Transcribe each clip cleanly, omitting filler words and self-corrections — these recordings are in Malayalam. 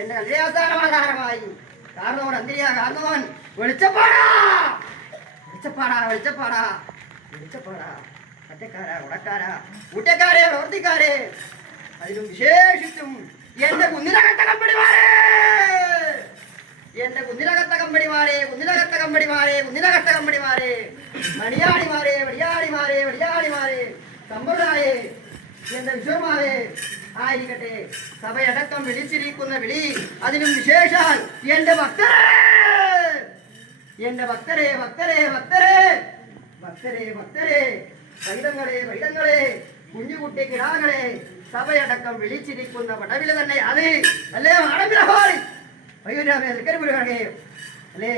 എന്റെ കല്യാണാധാരമായി കാരണവൻ അന്തിരിയ കാരണവൻ വെളിച്ചപ്പാടാ വെളിച്ചപ്പാടാ വെളിച്ചപ്പാടാ വെളിച്ചപ്പാടാ ഒറ്റക്കാരാ ഉടക്കാരാ ഊറ്റക്കാരെ പ്രവർത്തിക്കാരെ അതിലും വിശേഷിച്ചും എന്റെ കുന്നിനകത്ത കമ്പടിമാരെ എന്റെ കുന്നിനകത്ത കമ്പടിമാരെ കുന്നിനകത്ത കമ്പടിമാരെ കുന്നിനകത്ത കമ്പടിമാരെ മണിയാടിമാരെ വടിയാടിമാരെ വടിയാടിമാരെ സമ്പ്രദായെ എന്റെ വിശ്വമാരെ ആയിരിക്കട്ടെ സഭയടക്കം വിളിച്ചിരിക്കുന്ന വിളി അതിനും വിശേഷാൽ എന്റെ ഭക്തരെ എന്റെ ഭക്തരെ ഭക്തരെ ഭക്തരെ ഭക്തരെ ഭക്തരെ വൈദങ്ങളെ വൈദങ്ങളെ കുഞ്ഞുകുട്ടി കിടാങ്ങളെ സഭയടക്കം വിളിച്ചിരിക്കുന്ന പടവില് തന്നെ അത് അല്ലേ അല്ലേ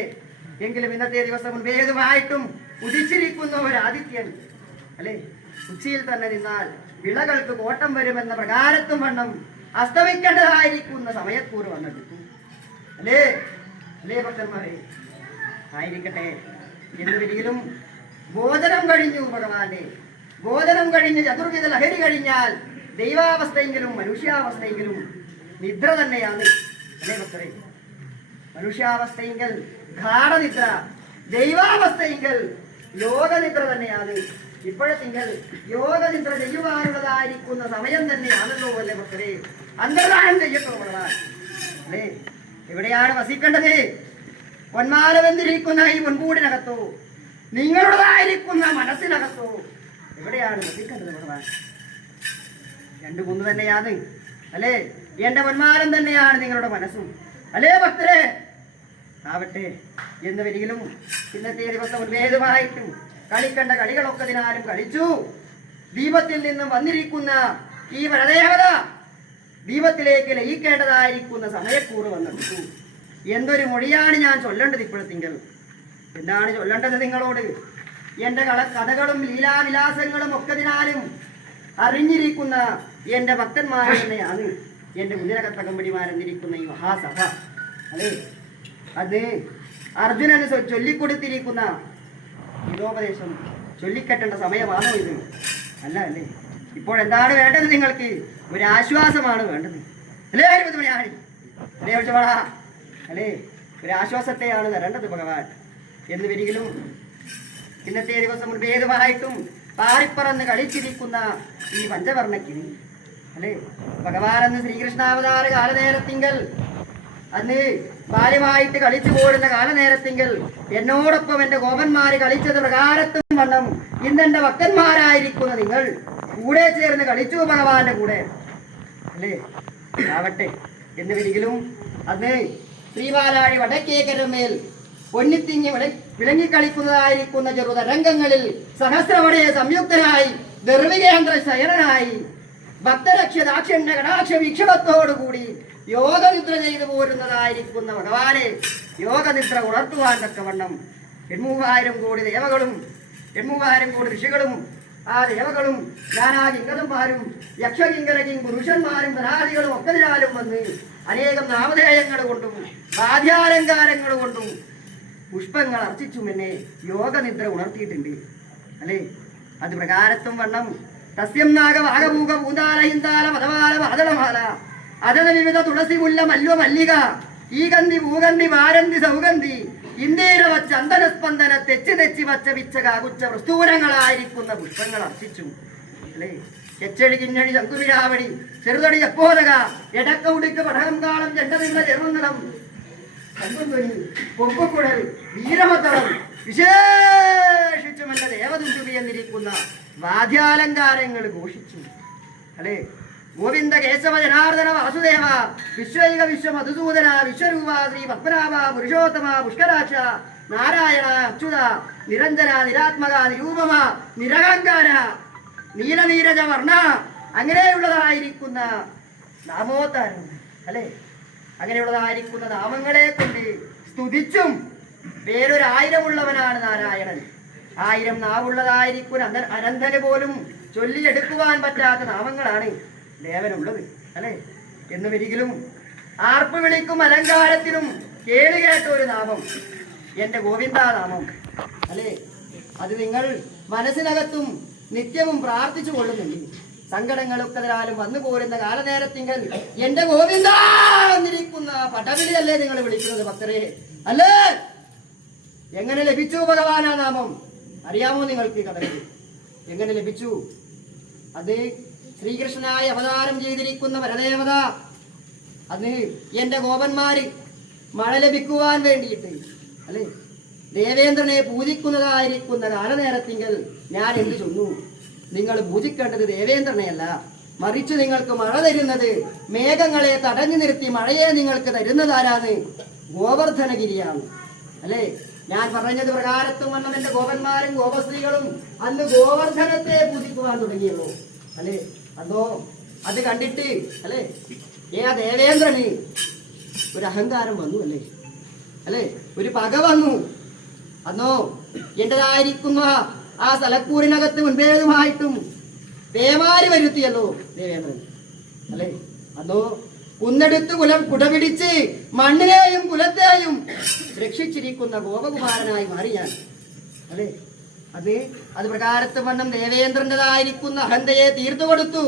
എങ്കിലും ഇന്നത്തെ ദിവസം മുൻപേതുമായിട്ടും ഉദിച്ചിരിക്കുന്ന ഒരു ആദിത്യൻ അല്ലേ ഉച്ചയിൽ തന്നെ നിന്നാൽ വിളകൾക്ക് കോട്ടം വരുമെന്ന പ്രകാരത്തും വണ്ണം അസ്തമിക്കേണ്ടതായിരിക്കുന്ന സമയക്കൂറ് വന്നെടുത്തു അല്ലേ അല്ലേ ഭക്തന്മാരെ ആയിരിക്കട്ടെ എന്തൊരിക്കലും ബോധനം കഴിഞ്ഞു ഭഗവാന്റെ ബോധനം കഴിഞ്ഞ് ചതുർവിധ ലഹരി കഴിഞ്ഞാൽ ദൈവാവസ്ഥയെങ്കിലും മനുഷ്യാവസ്ഥയെങ്കിലും നിദ്ര തന്നെയാണ് അല്ലേ ഭക്തരെ മനുഷ്യാവസ്ഥയെങ്കിൽ ഗാഠനിദ്ര ദൈവാവസ്ഥയെങ്കിൽ യോഗനിദ്ര തന്നെയാണ് ഇപ്പോഴത്തെങ്കിൽ യോഗനിദ്ര ചെയ്യുവാനുള്ളതായിരിക്കുന്ന സമയം തന്നെയാണല്ലോ അല്ലേ ഭക്തരെ അന്തർദാനം ചെയ്യട്ടോ ഭഗവാൻ അല്ലേ എവിടെയാണ് വസിക്കേണ്ടത് പൊന്മാല വെന്തിരിക്കുന്ന ഈ മുൻകൂടിനകത്തോ നിങ്ങളുടേതായിരിക്കുന്ന മനസ്സിനകത്തോ എവിടെയാണ് വസിക്കേണ്ടത് ഭഗവാൻ രണ്ടു മൂന്ന് തന്നെയാണ് അല്ലേ എന്റെ പൊന്മാലം തന്നെയാണ് നിങ്ങളുടെ മനസ്സും അല്ലേ ഭക്തരെ ആവട്ടെ എന്ന് വരികിലും ഇന്നത്തെ ദിവസം ഉന്മേതമായിട്ടും കളിക്കേണ്ട കളികളൊക്കെ ദിനാലും കളിച്ചു ദീപത്തിൽ നിന്നും വന്നിരിക്കുന്ന ഈ വരദേവത ദീപത്തിലേക്ക് ലയിക്കേണ്ടതായിരിക്കുന്ന സമയക്കൂറ് വന്നെടുത്തു എന്തൊരു മൊഴിയാണ് ഞാൻ ചൊല്ലേണ്ടത് ഇപ്പോഴത്തെങ്കിൽ എന്താണ് ചൊല്ലേണ്ടത് നിങ്ങളോട് എന്റെ കഥകളും ലീലാവിലാസങ്ങളും ഒക്കെ ദിനാലും അറിഞ്ഞിരിക്കുന്ന എന്റെ ഭക്തന്മാർ തന്നെയാണ് എന്റെ മുന്നിലകത്ത കമ്പടിമാരെന്നിരിക്കുന്ന ഈ മഹാസഭ അല്ലേ അത് അർജുനന് ചൊല്ലിക്കൊടുത്തിരിക്കുന്ന ഗീതോപദേശം ചൊല്ലിക്കെട്ടേണ്ട സമയമാണോ ഇത് അല്ല അല്ലേ ഇപ്പോൾ എന്താണ് വേണ്ടത് നിങ്ങൾക്ക് ഒരു ആശ്വാസമാണ് വേണ്ടത് അല്ലേ 20 മണിയാണി അല്ലേ വിളിച്ചോളാ അല്ലേ ഒരു ആശ്വാസത്തെയാണ് തരേണ്ടത് ഭഗവാൻ എന്ന് വരികിലും ഇന്നത്തെ ദിവസം മുൻപേതുമായിട്ടും പാറിപ്പറന്ന് കളിച്ചിരിക്കുന്ന ഈ പഞ്ചവർണ്ണക്കിനി അല്ലേ ഭഗവാൻ അന്ന് ശ്രീകൃഷ്ണാവതാര കാലനേരത്തിങ്കൽ അന്ന് ബാല്യമായിട്ട് കളിച്ചു പോരുന്ന കാലനേരത്തിങ്കൽ എന്നോടൊപ്പം എന്റെ ഗോപന്മാര് കളിച്ചത് പ്രകാരത്തും വണ്ണം ഇന്നെന്റെ ഭക്തന്മാരായിരിക്കുന്ന നിങ്ങൾ കൂടെ ചേർന്ന് കളിച്ചു ഭഗവാന്റെ കൂടെ അല്ലേ ആവട്ടെ എന്ന് വരികിലും അന്ന് ശ്രീപാലാഴി വടക്കേക്കരമേൽ പൊന്നിത്തിങ്ങി വിളങ്ങിക്കളിക്കുന്നതായിരിക്കുന്ന ചെറുതരംഗങ്ങളിൽ സഹസ്രവടയെ സംയുക്തനായി ദർവികേന്ദ്ര ശയനനായി ഭക്തരക്ഷദാക്ഷണ്യ കടാക്ഷ വീക്ഷണത്തോടുകൂടി യോഗനിദ്ര ചെയ്തു പോരുന്നതായിരിക്കുന്ന ഭഗവാനെ യോഗനിദ്ര ഉണർത്തുവാൻ തക്കവണ്ണം 8,000 കോടി ദേവകളും 8,000 കോടി ഋഷികളും ആ ദേവകളും നാനാകിങ്കരന്മാരും യക്ഷകിങ്കരകിം പുരുഷന്മാരും ധനാദികളും ഒക്കെ ദിനാലും വന്ന് അനേകം നാമധേയങ്ങൾ കൊണ്ടും വാദ്യാലങ്കാരങ്ങൾ കൊണ്ടും പുഷ്പങ്ങൾ അർച്ചിച്ചും എന്നെ യോഗനിദ്ര ഉണർത്തിയിട്ടുണ്ട് അല്ലേ അത് പ്രകാരത്തും വണ്ണം തസ്യം നാഗ വാഗഭൂക പൂന്താല ഹിന്താല മതമാല മാതളമാല അതന വിവിധ തുളസി മുല്ല മല്വ മല്ലിക ഈ ഗന്ധി ഭൂഗന്ധി വാരന്തി സൗഗന്ധി ഇന്ത്യയിലെ വച്ച ചന്ദനസ്പന്ദന തെച്ച് തെച്ചി വച്ച വിച്ച കാകുച്ച പ്രസ്തൂരങ്ങളായിരിക്കുന്ന പുഷ്പങ്ങൾ അർച്ചിച്ചു അല്ലേ. ചെച്ചടി കിഞ്ഞടി ശങ്കുവിരാവടി ചെറുതടി എപ്പോതക എടക്ക ഉടുക്ക് പടകം കാളം ചെണ്ടതിള്ള ചെറുന്നളം കണ്ടുധ്വനി കൊമ്പുകുഴൽ വീരമത്തളം വിശേഷിച്ചും എന്റെ ദേവദുണ്ടുബി എന്നിരിക്കുന്ന വാദ്യാലങ്കാരങ്ങൾ ഘോഷിച്ചു അല്ലേ. ഗോവിന്ദ കേശവ ജനാർദ്ദന വാസുദേവ വിശ്വൈക വിശ്വ മധുസൂദന വിശ്വരൂപ ശ്രീ പത്മനാഭ പുരുഷോത്തമ പുഷ്കരാക്ഷ നാരായണ അച്യുത നിരഞ്ജന നിരാത്മക നിരൂപമ നിരഹങ്കാര നീലനീരജ വർണ്ണ അങ്ങനെയുള്ളതായിരിക്കുന്ന നാമോത്താരം അല്ലെ. അങ്ങനെയുള്ളതായിരിക്കുന്ന നാമങ്ങളെ കൊണ്ട് സ്തുതിച്ചും പേരൊരായിരമുള്ളവനാണ് നാരായണൻ. 1000 നാവുള്ളതായിരിക്കുന്ന അനന്തന് പോലും ചൊല്ലിയെടുക്കുവാൻ പറ്റാത്ത നാമങ്ങളാണ് ദേവനുള്ളത് അല്ലെ. എന്നുമൊരിക്കലും ആർപ്പ് വിളിക്കും അലങ്കാരത്തിനും കേളുകേട്ട ഒരു നാമം എന്റെ ഗോവിന്ദനാമം അല്ലെ. അത് നിങ്ങൾ മനസ്സിനകത്തും നിത്യവും പ്രാർത്ഥിച്ചു കൊള്ളുന്നുണ്ട്. സങ്കടങ്ങളൊക്കെ വന്നു പോരുന്ന കാലനേരത്തിങ്കൽ എന്റെ ഗോവിന്ദ എന്നിരിക്കുന്ന പടവിളിയല്ലേ നിങ്ങൾ വിളിക്കുന്നത് ഭക്തരെ അല്ലേ. എങ്ങനെ ലഭിച്ചു ഭഗവാൻ ആ നാമം അറിയാമോ നിങ്ങൾക്ക്? കഥകൾ എങ്ങനെ ലഭിച്ചു? അത് ശ്രീകൃഷ്ണനായി അവതാരം ചെയ്തിരിക്കുന്ന പരദേവത അന്ന് എന്റെ ഗോപന്മാര് മഴ ലഭിക്കുവാൻ വേണ്ടിയിട്ട് അല്ലെ ദേവേന്ദ്രനെ പൂജിക്കുന്നതായിരിക്കുന്ന കാലനേരത്തിങ്കൽ ഞാൻ എന്ത് ചൊന്നു? നിങ്ങൾ പൂജിക്കേണ്ടത് ദേവേന്ദ്രനെയല്ല, മറിച്ച് നിങ്ങൾക്ക് മഴ തരുന്നത് മേഘങ്ങളെ തടഞ്ഞു നിർത്തി മഴയെ നിങ്ങൾക്ക് തരുന്നതാരാണ്? ഗോവർദ്ധനഗിരിയാണ് അല്ലെ. ഞാൻ പറഞ്ഞത് പ്രകാരത്തും വണ്ണം എന്റെ ഗോപന്മാരും ഗോപസ്ത്രീകളും അന്ന് ഗോവർദ്ധനത്തെ പൂജിക്കുവാൻ തുടങ്ങിയുള്ളൂ അല്ലെ. അതോ അത് കണ്ടിട്ട് അല്ലെ ദേവേന്ദ്രന് ഒരു അഹങ്കാരം വന്നു അല്ലെ, ഒരു പക വന്നു. അന്നോ എന്റേതായിരിക്കുന്ന ആ സ്ഥലക്കൂറിനകത്ത് മുൻപേതുമായിട്ടും പേമാരി വരുത്തിയല്ലോ ദേവേന്ദ്രൻ അല്ലെ. അതോ കുന്നെടുത്ത് കുടപിടിച്ച് മണ്ണിനെയും കുലത്തെയും രക്ഷിച്ചിരിക്കുന്ന ഗോപകുമാരനായി മാറി ഞാൻ അല്ലെ. അത് പ്രകാരത്ത് വണ്ണം ദേവേന്ദ്രൻ്റെതായിരിക്കുന്ന അഹന്തയെ തീർത്തു കൊടുത്തു.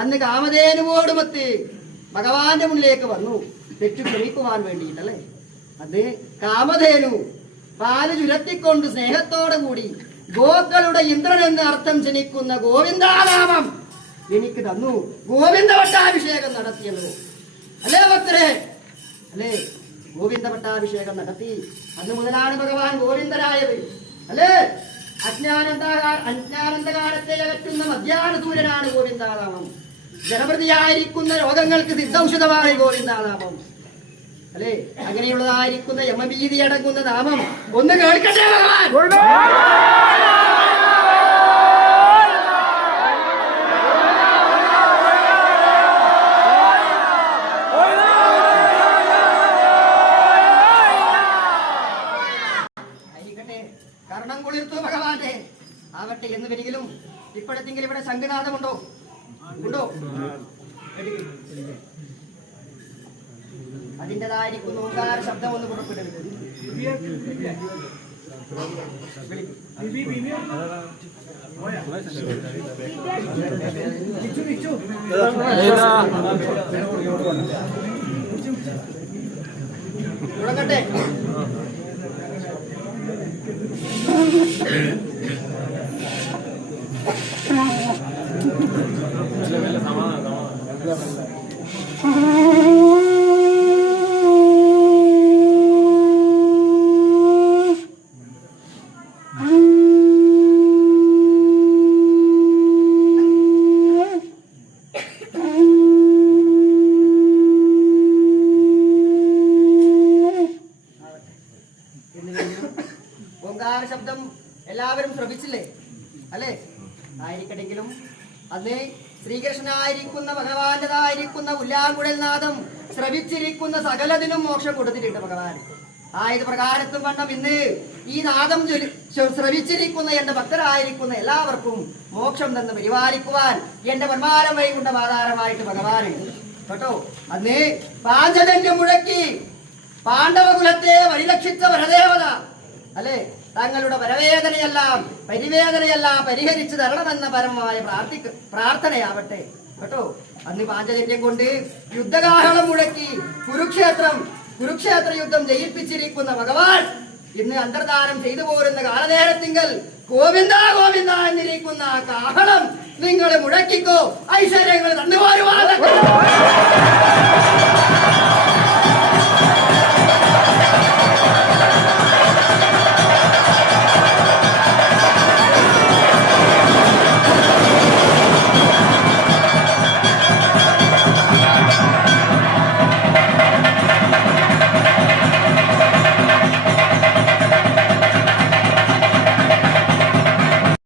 അന്ന് കാമധേനുവോടുമൊത്ത് ഭഗവാന്റെ മുന്നിലേക്ക് വന്നു തെറ്റു ക്ഷമിക്കുവാൻ വേണ്ടിയിട്ടല്ലേ. അത് കാമധേനു പാല് ചുരത്തിക്കൊണ്ട് സ്നേഹത്തോടു കൂടി ഗോക്കളുടെ ഇന്ദ്രൻ എന്ന് അർത്ഥം ജനിക്കുന്ന ഗോവിന്ദനാമം എനിക്ക് തന്നു. ഗോവിന്ദ പട്ടാഭിഷേകം നടത്തിയല്ലോ അല്ലേ ഭക്തരെ അല്ലേ. ഗോവിന്ദ പട്ടാഭിഷേകം നടത്തി. അന്ന് മുതലാണ് ഭഗവാൻ ഗോവിന്ദനായത് അല്ലേ. അജ്ഞാനന്ധകാരത്തെ അകറ്റുന്ന മധ്യാഹ്ന സൂര്യനാണ് ഗോവിന്ദനാമം. ജനപ്രതിയായിരിക്കുന്ന രോഗങ്ങൾക്ക് സിദ്ധൌഷധമാണ് ഗോവിന്ദനാമം അല്ലെ. അങ്ങനെയുള്ളതായിരിക്കുന്ന യമഭീതി അടങ്ങുന്ന നാമം ഒന്ന് കേൾക്കട്ടെ ഭഗവാൻ. കർണം കുളിർത്തു ഭഗവാന്റെ ആവട്ടെ എന്ന് വരികിലും ഇപ്പോഴത്തെങ്കിൽ ഇവിടെ ശംഖനാഥമുണ്ടോ? ഉണ്ടോ? അതിൻ്റെതായിരിക്കുന്ന ഓങ്കാര ശബ്ദം ഒന്ന് പുറപ്പെടരുത്. തുടങ്ങട്ടെ. ഓങ്കാര ശബ്ദം എല്ലാവരും ശ്രമിച്ചില്ലേ അല്ലേ? ആയിരിക്കട്ടെങ്കിലും അന്ന് ശ്രീകൃഷ്ണനായിരിക്കുന്ന ഭഗവാന്റേതായിരിക്കുന്ന ഉല്ലാങ്കുഴൽ നാദം ശ്രവിച്ചിരിക്കുന്ന സകലതിനും മോക്ഷം കൊടുത്തിട്ടുണ്ട് ഭഗവാൻ. ആയത് പ്രകാരത്തും വണ്ണം ഇന്ന് ഈ നാദം ശ്രവിച്ചിരിക്കുന്ന എന്റെ ഭക്തരായിരിക്കുന്ന എല്ലാവർക്കും മോക്ഷം തന്ന് പരിപാലിക്കുവാൻ എന്റെ പന്മാരം വൈകുണ്ഠ ആധാരമായിട്ട് ഭഗവാനുണ്ട് കേട്ടോ. അന്ന് പാഞ്ചജന്യം മുഴക്കി പാണ്ഡവകുലത്തെ പരിരക്ഷിച്ച വരദേവത അല്ലെ. തങ്ങളുടെ പരിവേദനയെല്ലാം പരിഹരിച്ചു തരണമെന്ന പരമമായ പ്രാർത്ഥനയാവട്ടെ കേട്ടോ. അന്ന് പാഞ്ചജന്യം കൊണ്ട് യുദ്ധകാഹളം മുഴക്കി കുരുക്ഷേത്ര യുദ്ധം ജയിപ്പിച്ചിരിക്കുന്ന ഭഗവാൻ ഇന്ന് അന്തർദാനം ചെയ്തു പോരുന്ന കാലനേരത്തിങ്കൽ ഗോവിന്ദ ഗോവിന്ദ എന്നിരിക്കുന്ന കാഹളം നിങ്ങൾ മുഴക്കിക്കോ, ഐശ്വര്യങ്ങൾ തന്നുപോരുവാ.